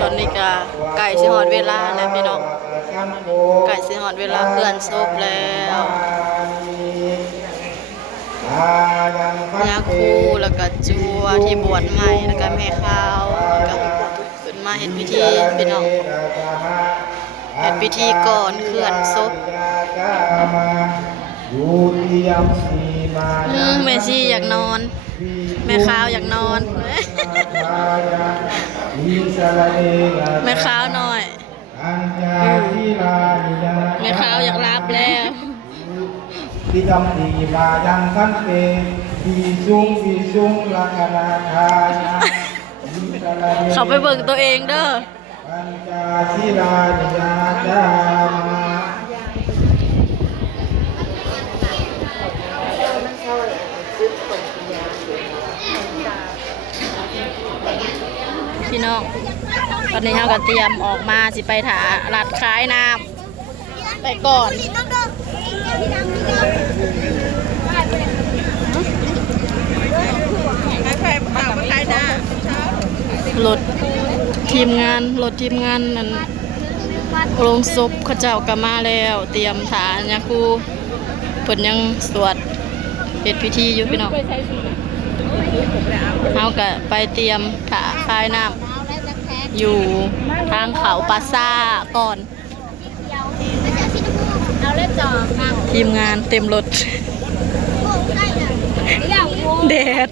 ตอนนี้ก็ไก่สิหอดเวลาแล้วพี่น้องไก่สิหอดเวลาเคลื่อนศพแล้วยาคูแล้วก็จัวที่บวชใหม่แล้วก็แม่ข้าวก็ขึ้นมาเห็นพิธีพี่น้องเห็นพิธีก่อนเคลื่อนศพแม่ชีอยากนอนแม่ข้าวอยากนอนแม่ข้าวหน่อยแม่ข้าวอยากรับแล้วที่จำดีมายังทันเตดีซุงลักนาคาเขาไปเบิ่งตัวเองเด้อปัญจศีลานิยาจามาพี่น้องตอนนี้เราก็เตรียมออกมาสิไปถาลัดขายน้ำไปก่อนรถทีมงานนั้นโรงศพเขาเจ้าก็มาแล้วเตรียมถาเนี่ยครูเพิ่นยังสวดเฮ็ดพิธีอยู่พี่น้องเฮาก็ไปเตรียมถาคายน้ำอยู่ทางเขาปาซ่าก่อนทีมงานเต็มรถแดด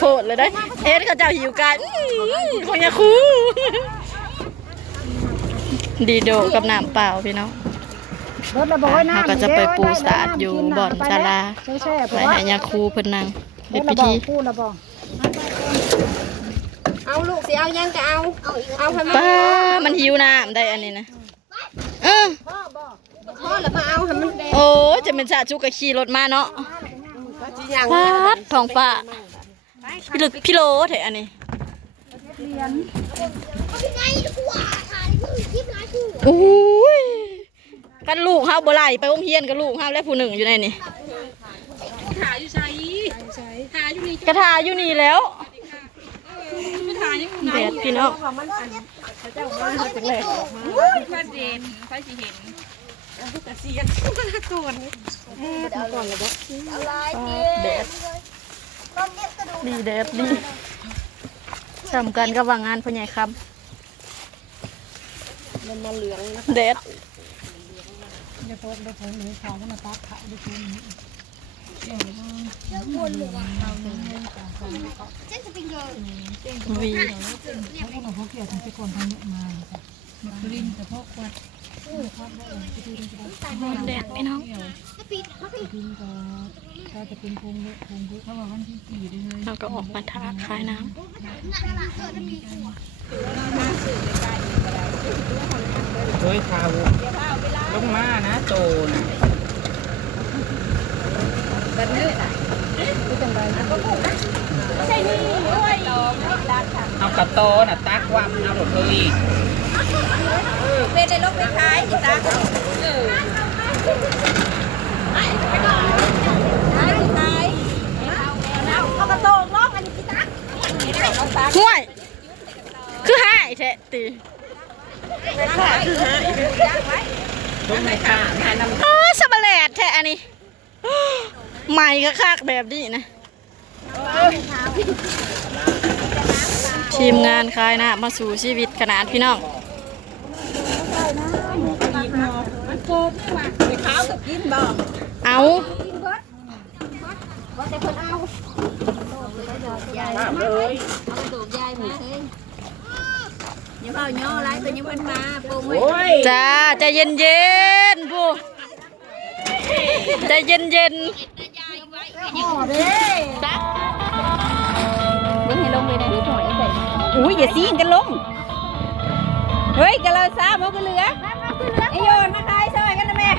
โทษเลยได้เอ็ดเขาเจ้าหิวกันคนยาคูดีโดกับน้ำเปล่าพี่น้องเขาก็จะไปปูสาดอยู่บ่อนศาลาไปให้ยาคูเพิ่นนั่งเฮ็ดพิธีเอาลูกสิเอายังจะเอาให้ป้ามันหิวน้ำได้อันนี้นะพ่อแล้วมาเอาให้มันโอ้จะเป็นชาชุกกะขี่รถมาเนาะพัดทองฟ้าพี่โลเถอะอันนี้โอ้ยกันลูกเฮาบ่ไหลไปโรงเรียนกับลูกเฮาและผู้หนึ่งอยู่ในนี่ถ่ายอยู่ไสถ่ายอยู่นี่กระถ่ายอยู่นี่แล้วแดดพี่น้องแดดดีแดดดีสำคัญกับว่างานพ่อใหญ่ครับแดดวีแดดพี่น้องเราก็ออกมาทาคายน้ำเฮ้ยข่าวลงมานะโตนะเอากระโตน่ะตักว่าเอาหมดเลยเป็นในรถไปขายจิตาเอากระโตกล้องอันนี้จิตาห่วยคือหายแท้ตีลงในข่าหายน้ำสบแลดแท้อันนี้ใหม่ก็คักแบบนี้นะทีมงานคายนะมาสู่ชีวิตขนาดพี่น้องมันโกบนี่ว่ะไปขาวกับกินบ่เอาแต่คนเอายายมาเลยเอาไปดูยายมาเลยอย่าเผาย่อไรตัวนี้มันมาปูมือจ้าใจเย็นเย็นผู้ใจเย็นเย็นนี่ให้ลงไปในนี้หน่อยใส่อุ้ยอย่าซีกันลงเฮ้ยกันเลยซ้ำมันก็เหลือไอโยนมาขายซอยกันนะแม่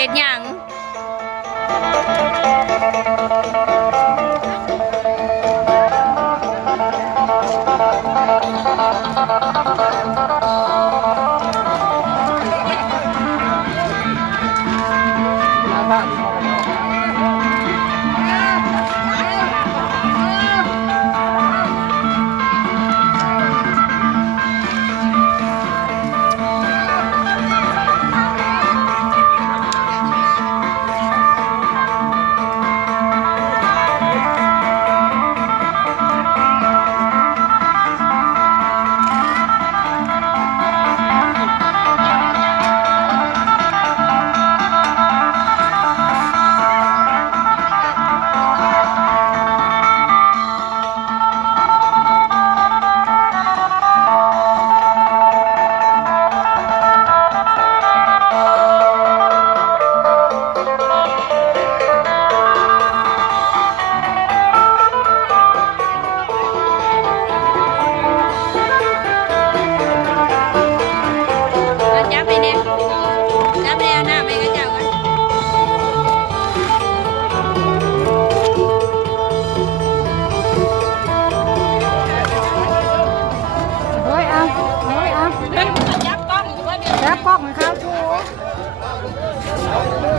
ฮ็ดหยังจับไปเนี่ยจับไปเอาหน้าไปก็เจ้ากันเฮ้ยเอาจับกล้องให้เขาชู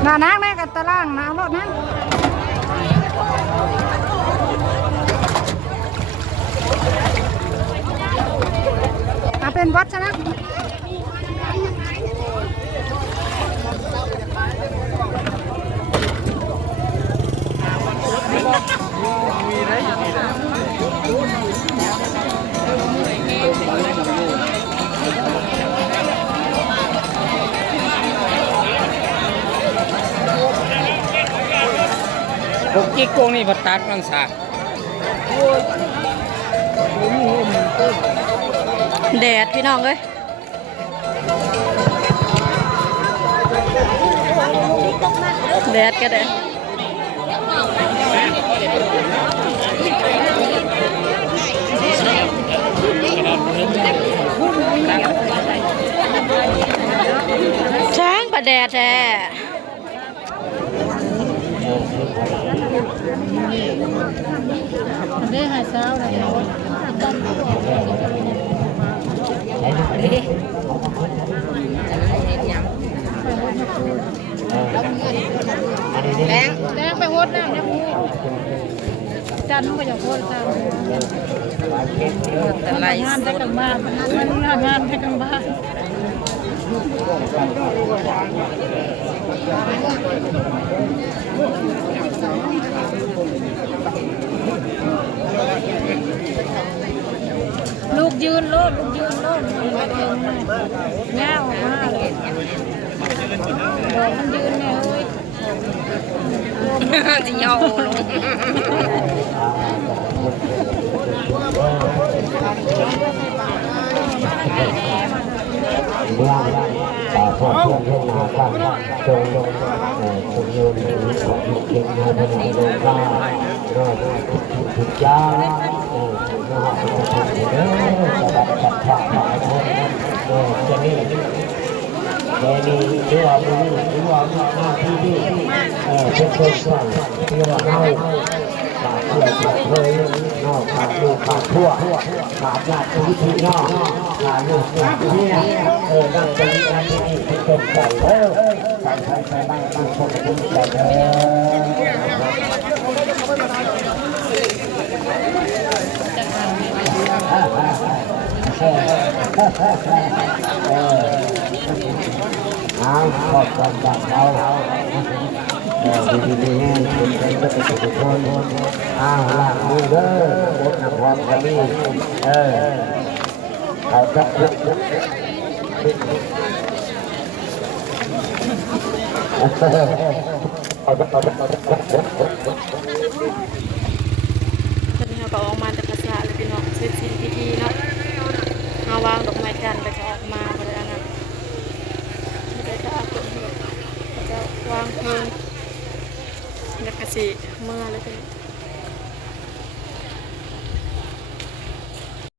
น่านักแม่กับตะล่างนะเอารถนะเอาเป็นวัดชนะ พวกกิ๊กโกงนี่บัตัดลังสา แดดพี่น้องเอ้ยแดดก็แดดช้างประแดดแท้ได้หายเช้าเลยแดงไปโหดแล้วนะจันทร์ก็จะโหดตามแต่ไล่งานได้กันบ้านงานได้กันบ้านลูกยืนโลดเงาออกมาเลยมันยืนเนี่ยเฮ้ย จะเงาลง พอเพื่อนเรื่องนาข้างจงคุณโยนหรือของเก่งโยนในโลกาทุกอย่างนะครับจะดับขัดขาหายคนจะนี่เดี๋ยวนี้ที่ว่ามือที่ว่าหน้าที่นี่เป็นคนสั่งที่ว่าเน่าขาดเชื่อขาดเคยนอกขาดลูกขาดทั่วขาดญาติวิธีนอกขาดลูกขาดเนี่ยนั่งเป็นอันนี้เป็นใจใส่บ้างคนเป็นใจเอาขอบคุณจากเราดีๆเป็นก็เป็นทุกคนเอาล่างมือเด้อบทนำพรกันนี่เอาจับตอนนี้เราก็ออกมาแต่ภาษาเลยพี่น้องเสร็จสิ้นพิธีเนาะเอาวางดอกไม้จันทร์แล้วก็ออกมาก็ได้นะไม่ได้จะวางเพลิงแล้วก็สิเมื่อเลยพี่น้อง